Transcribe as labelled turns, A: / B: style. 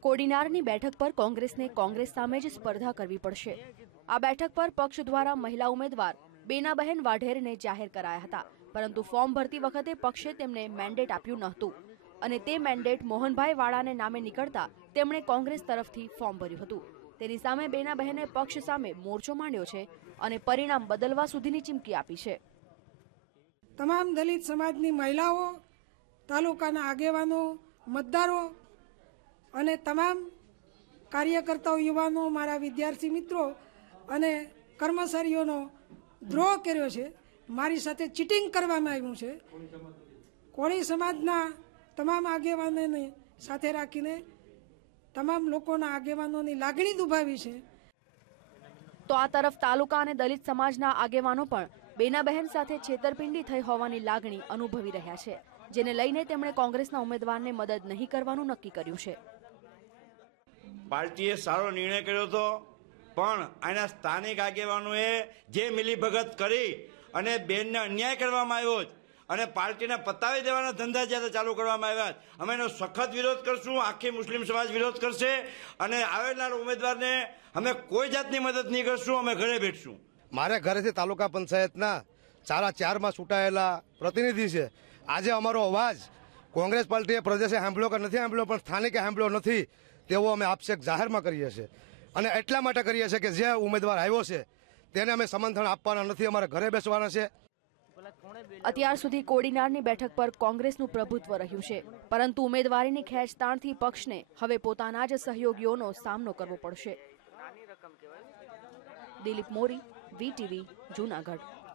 A: કોડીનારની બેઠક પર કોંગ્રેસને કોંગ્રેસ સામે જ સ્પર્ધા કરવી પડશે. આ બેઠક પર પક્ષ દ્વારા મહિલા ઉમેદવાર બેનાબહેન વાઢેરને જાહેર કરાયા હતા. પરંતુ ફોર્મ ભરતી વખતે પક્ષે તેમને મેન્ડેટ આપ્યું નહોતું. અને તે મેન્ડેટ મોહનભાઈ વાળાને નામે નીકળતા તેમણે કોંગ્રેસ તરફથી ફોર્મ ભર્યું હતું. તેની સામે બેનાબહેને પક્ષ સામે મોરચો માંડ્યો છે અને પરિણામ બદલવા સુધીની ચીમકી આપી છે.
B: તમામ દલિત સમાજની મહિલાઓ તાલુકાના આગેવાનો મતદારો અને તમામ કાર્યકર્તાઓ, યુવાનો, મારા વિદ્યાર્થી મિત્રો અને કર્મચારીઓનો દ્રોહ કર્યો છે. મારી સાથે ચીટિંગ કરવામાં આવ્યું છે. કોળી સમાજના તમામ આગેવાનોને સાથે રાખીને તમામ લોકોના આગેવાનોની લાગણી દુભાવી છે.
A: તો આ તરફ તાલુકા અને દલિત સમાજના આગેવાનો પણ બેનાબહેન સાથે છેતરપિંડી થઈ હોવાની લાગણી અનુભવી રહ્યા છે. જેને લઈને તેમણે કોંગ્રેસના ઉમેદવારને મદદ નહીં કરવાનું નક્કી કર્યું છે.
C: પાર્ટીએ સારો નિર્ણય કર્યો હતો પણ આના સ્થાનિક આગેવાનોએ જે મિલીભગત કરી અને બેનને અન્યાય કરવામાં આવ્યો છે અને પાર્ટીને પતાવી દેવાના ધંધા જ્યારે ચાલુ કરવામાં આવ્યા અમે એનો સખત વિરોધ કરશું આખી મુસ્લિમ સમાજ વિરોધ કરશે અને આવેલા ઉમેદવારને અમે કોઈ જાતની મદદ નહીં કરશું અમે ઘરે બેઠશું.
D: મારા ઘરેથી તાલુકા પંચાયતના સારા ચારમાં ચૂંટાયેલા પ્રતિનિધિ છે. આજે અમારો અવાજ કોંગ્રેસ પાર્ટીએ પ્રદેશે સાંભળ્યો કે નથી સાંભળ્યો, પણ સ્થાનિકે સાંભળ્યો નથી, તેવો અમે આપશેક જાહેરમાં કરીએ છીએ. અને એટલા માટે કરીએ છીએ કે જે ઉમેદવાર આવ્યો છે, તેને અમે સમર્થન આપવાના નથી, અમારે ઘરે બેસવાના છે.
A: અત્યાર સુધી કોડીનારની બેઠક પર કોંગ્રેસનું પ્રભુત્વ રહ્યું છે, પરંતુ ઉમેદવારીની ખેંચતાણથી પક્ષને હવે પોતાના જ સહયોગીઓનો સામનો કરવો પડશે. દિલીપ મોરી, વીટીવી, જૂનાગઢ.